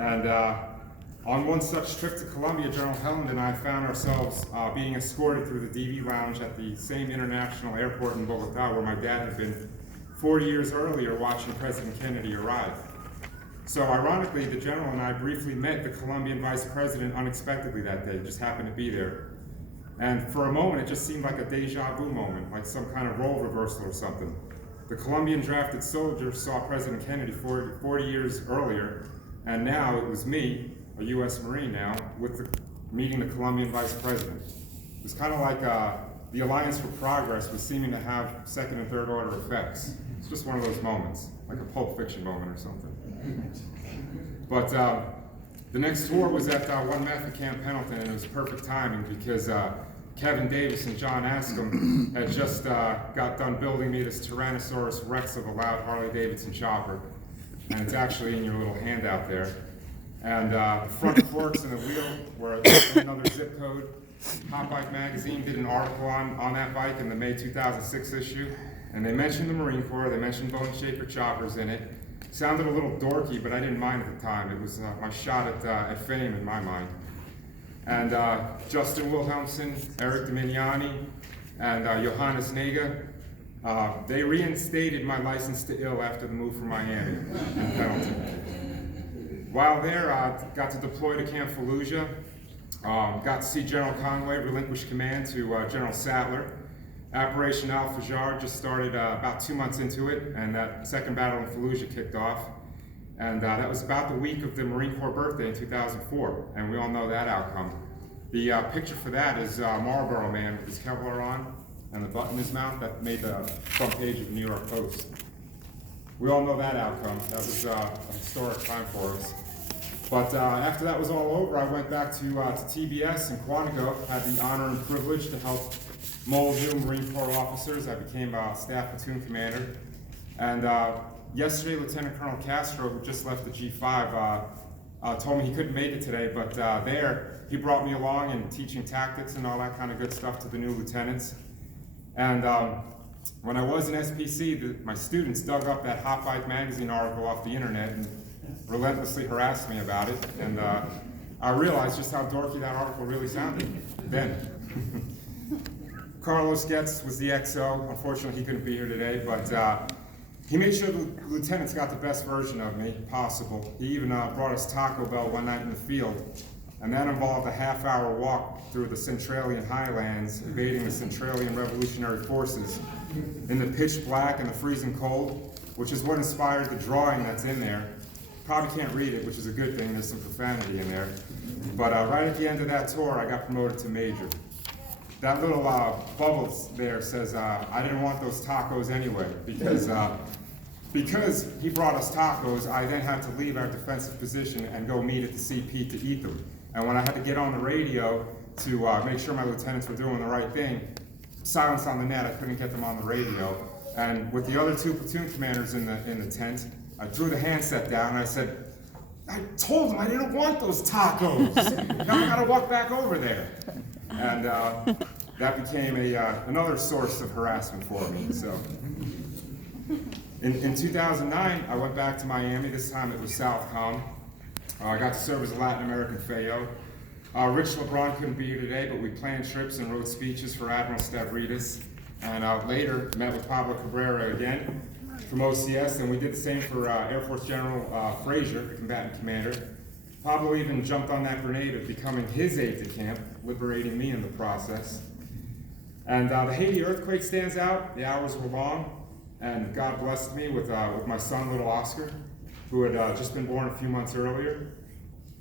And on one such trip to Colombia, General Helland and I found ourselves being escorted through the DV lounge at the same international airport in Bogota where my dad had been 40 years earlier watching President Kennedy arrive. So ironically, the General and I briefly met the Colombian Vice President unexpectedly that day, just happened to be there. And for a moment, it just seemed like a deja vu moment, like some kind of role reversal or something. The Colombian drafted soldier saw President Kennedy 40 years earlier, and now it was me, a U.S. Marine now, meeting the Colombian Vice President. It was kind of like the Alliance for Progress was seeming to have second and third order effects. It's just one of those moments, like a Pulp Fiction moment or something. But the next tour was at One Method Camp Pendleton, and it was perfect timing because Kevin Davis and John Ascom had just got done building me this Tyrannosaurus Rex of a loud Harley-Davidson chopper. And it's actually in your little handout there. And the front forks and the wheel were another zip code. Hot Bike Magazine did an article on that bike in the May 2006 issue. And they mentioned the Marine Corps, they mentioned Bone Shaper choppers in it. Sounded a little dorky, but I didn't mind at the time. It was my shot at fame in my mind. And Justin Wilhelmsen, Eric Dominiani, and Johannes Nega, they reinstated my license to ill after the move from Miami in Pendleton. While there, I got to deploy to Camp Fallujah, got to see General Conway relinquish command to General Sattler. Operation Al-Fajr just started about 2 months into it, and that second battle in Fallujah kicked off. And that was about the week of the Marine Corps birthday in 2004, and we all know that outcome. The picture for that is Marlboro Man with his Kevlar on and the button in his mouth that made the front page of the New York Post. We all know that outcome. That was a historic time for us. But after that was all over, I went back to TBS in Quantico, had the honor and privilege to help mold new Marine Corps officers. I became a staff platoon commander. And yesterday, Lieutenant Colonel Castro, who just left the G5, told me he couldn't make it today, but there, he brought me along in teaching tactics and all that kind of good stuff to the new lieutenants. And when I was in SPC, my students dug up that Hot Bike Magazine article off the internet and relentlessly harassed me about it. And I realized just how dorky that article really sounded then. Carlos Getz was the XO. Unfortunately, he couldn't be here today, but he made sure the lieutenants got the best version of me possible. He even brought us Taco Bell one night in the field, and that involved a half-hour walk through the Centralian highlands, evading the Centralian Revolutionary Forces in the pitch black and the freezing cold, which is what inspired the drawing that's in there. Probably can't read it, which is a good thing. There's some profanity in there. But right at the end of that tour, I got promoted to major. That little bubble there says, I didn't want those tacos anyway, because he brought us tacos, I then had to leave our defensive position and go meet at the CP to eat them. And when I had to get on the radio to make sure my lieutenants were doing the right thing, silence on the net, I couldn't get them on the radio. And with the other two platoon commanders in the tent, I threw the handset down and I said, I told them I didn't want those tacos. Now I gotta walk back over there. And that became another source of harassment for me. So, in 2009, I went back to Miami. This time it was Southcom. I got to serve as a Latin American FAO. Rich LeBron couldn't be here today, but we planned trips and wrote speeches for Admiral Stavridis. And later met with Pablo Cabrera again from OCS, and we did the same for Air Force General Frazier, the combatant commander. Pablo even jumped on that grenade of becoming his aide-de-camp, liberating me in the process. And the Haiti earthquake stands out. The hours were long, and God blessed me with my son, little Oscar, who had just been born a few months earlier.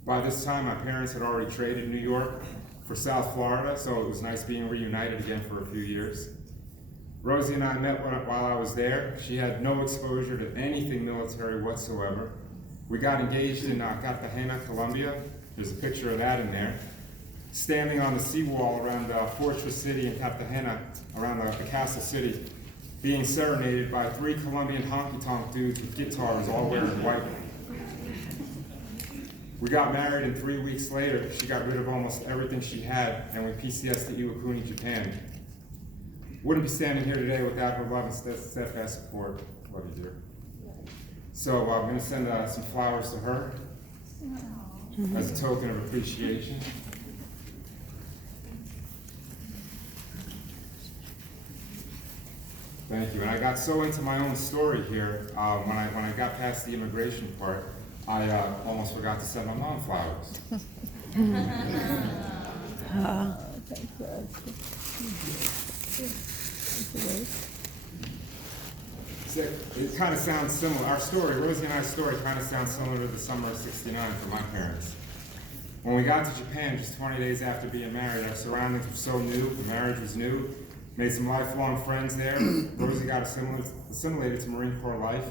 By this time, my parents had already traded New York for South Florida, so it was nice being reunited again for a few years. Rosie and I met while I was there. She had no exposure to anything military whatsoever. We got engaged in Cartagena, Colombia. There's a picture of that in there. Standing on the seawall around Fortress City in Cartagena, around the castle city, being serenaded by 3 Colombian honky-tonk dudes with guitars all wearing white. We got married, and 3 weeks later, she got rid of almost everything she had, and we PCS'd to Iwakuni, Japan. Wouldn't be standing here today without her love and steadfast support. Love you, dear. So I'm going to send some flowers to her. as a token of appreciation. Thank you. And I got so into my own story here, when I got past the immigration part, I almost forgot to send my mom flowers. So it kind of sounds similar. Our story, Rosie and I's story, kind of sounds similar to the summer of '69 for my parents. When we got to Japan just 20 days after being married, our surroundings were so new, the marriage was new, made some lifelong friends there. Rosie got assimilated to Marine Corps life.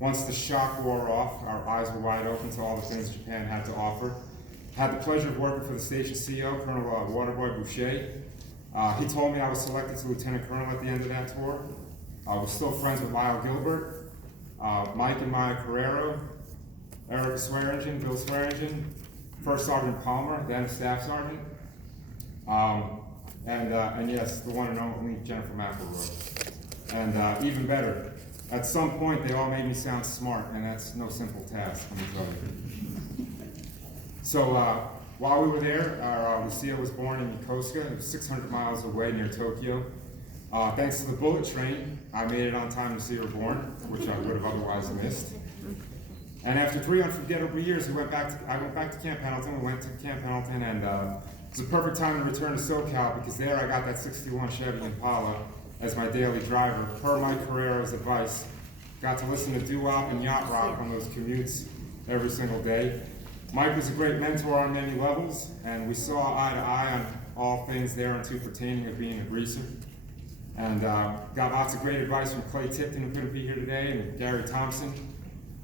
Once the shock wore off, our eyes were wide open to all the things Japan had to offer. Had the pleasure of working for the station CEO, Colonel Waterboy Boucher. He told me I was selected to Lieutenant Colonel at the end of that tour. I was still friends with Lyle Gilbert, Mike and Maya Carrero, Erica Swearingen, Bill Swearingen, First Sergeant Palmer, then a Staff Sergeant, and yes, the one and only Jennifer McElroy. And even better, at some point they all made me sound smart, and that's no simple task, let me tell you. So while we were there, Lucia was born in Yokosuka. It was 600 miles away near Tokyo. Thanks to the bullet train, I made it on time to see her born, which I would have otherwise missed. And after 3 unforgettable years, I went back to Camp Pendleton. We went to Camp Pendleton, and it was a perfect time to return to SoCal, because there I got that '61 Chevy Impala as my daily driver, per Mike Carrero's advice. Got to listen to doo-wop and yacht rock on those commutes every single day. Mike was a great mentor on many levels, and we saw eye to eye on all things thereunto pertaining to being a greaser. And got lots of great advice from Clay Tipton, who couldn't be here today, and Gary Thompson.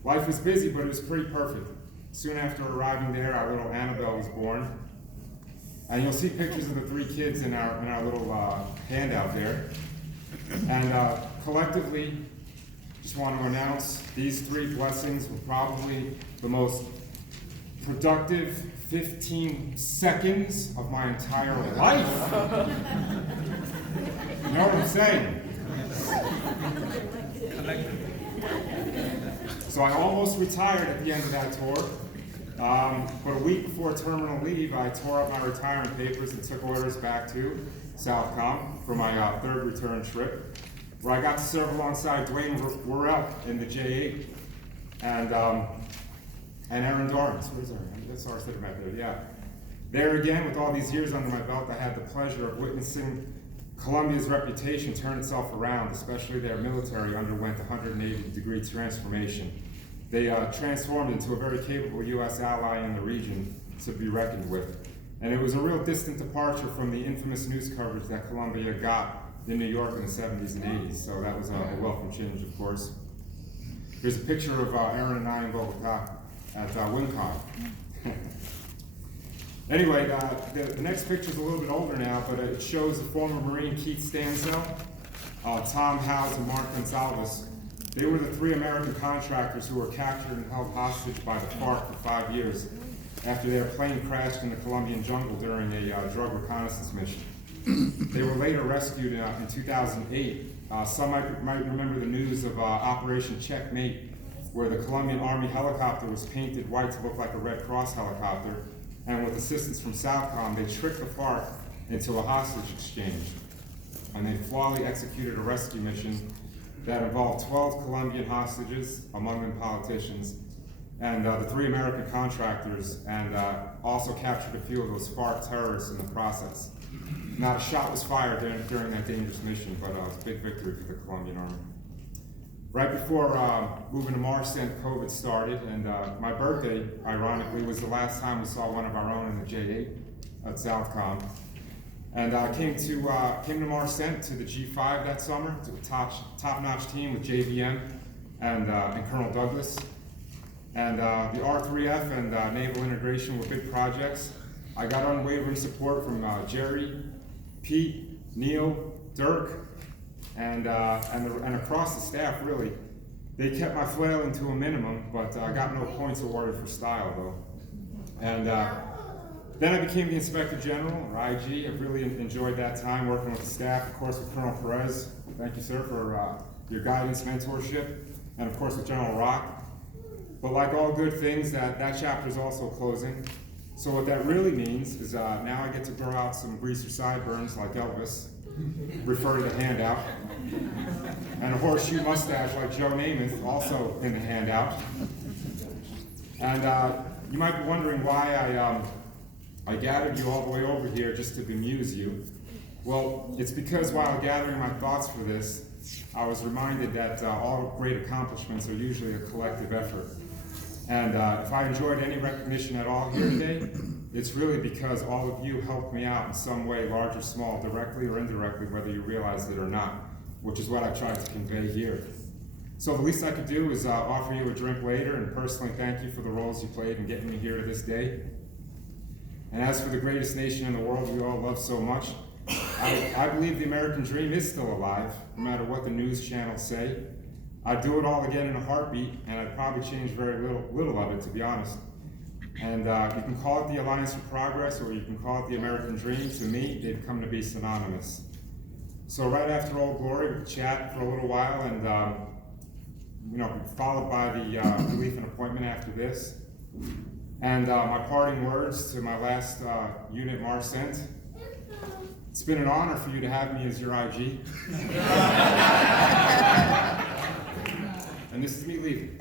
Life was busy, but it was pretty perfect. Soon after arriving there, our little Annabelle was born. And you'll see pictures of the 3 kids in our little handout there. And collectively, just want to announce these 3 blessings were probably the most productive 15 seconds of my entire life. You know what I'm saying? So I almost retired at the end of that tour. But a week before terminal leave, I tore up my retirement papers and took orders back to Southcom for my 3rd return trip, where I got to serve alongside Dwayne Worrell in the J8 and Aaron Dorrance. Where's Aaron? That's our sitting back there, yeah. There again, with all these years under my belt, I had the pleasure of witnessing Columbia's reputation turn itself around, especially their military underwent a 180-degree transformation. They transformed into a very capable U.S. ally in the region to be reckoned with. And it was a real distant departure from the infamous news coverage that Columbia got in New York in the 70s and 80s, so that was a welcome change, of course. Here's a picture of Aaron and I in Bogota at WinCon. Anyway, the next picture is a little bit older now, but it shows the former Marine Keith Stanzel, Tom Howes, and Mark Gonsalves. They were the 3 American contractors who were captured and held hostage by the FARC for 5 years after their plane crashed in the Colombian jungle during a drug reconnaissance mission. They were later rescued in 2008. Some might remember the news of Operation Checkmate, where the Colombian Army helicopter was painted white to look like a Red Cross helicopter, and with assistance from Southcom, they tricked the FARC into a hostage exchange. And they flawlessly executed a rescue mission that involved 12 Colombian hostages, among them politicians, and the 3 American contractors, and also captured a few of those FARC terrorists in the process. Not a shot was fired during that dangerous mission, but it was a big victory for the Colombian Army. Right before moving to Marsden, COVID started, and my birthday, ironically, was the last time we saw one of our own in the J8 at Southcom. And I came to Marsden to the G5 that summer, to a top-notch team with JVM and Colonel Douglas. And the R3F and Naval Integration were big projects. I got unwavering support from Jerry, Pete, Neil, Dirk, and across the staff, really. They kept my flailing to a minimum, but I got no points awarded for style, though. And then I became the Inspector General, or IG. I really enjoyed that time working with the staff, of course, with Colonel Perez. Thank you, sir, for your guidance, mentorship, and of course with General Rock. But like all good things, that chapter is also closing. So what that really means is now I get to grow out some greaser sideburns like Elvis, refer to the handout, and a horseshoe mustache like Joe Namath, also in the handout. And you might be wondering why I gathered you all the way over here just to bemuse you. Well, it's because while gathering my thoughts for this, I was reminded that all great accomplishments are usually a collective effort. And if I enjoyed any recognition at all here today, it's really because all of you helped me out in some way, large or small, directly or indirectly, whether you realize it or not, which is what I tried to convey here. So the least I could do is offer you a drink later and personally thank you for the roles you played in getting me here to this day. And as for the greatest nation in the world we all love so much, I believe the American dream is still alive, no matter what the news channels say. I'd do it all again in a heartbeat, and I'd probably change very little of it, to be honest. And you can call it the Alliance for Progress, or you can call it the American Dream. To me, they've come to be synonymous. So right after Old Glory, we'll chat for a little while, and followed by the relief and appointment after this. And my parting words to my last unit Marcent. It's been an honor for you to have me as your IG. And this is me leaving.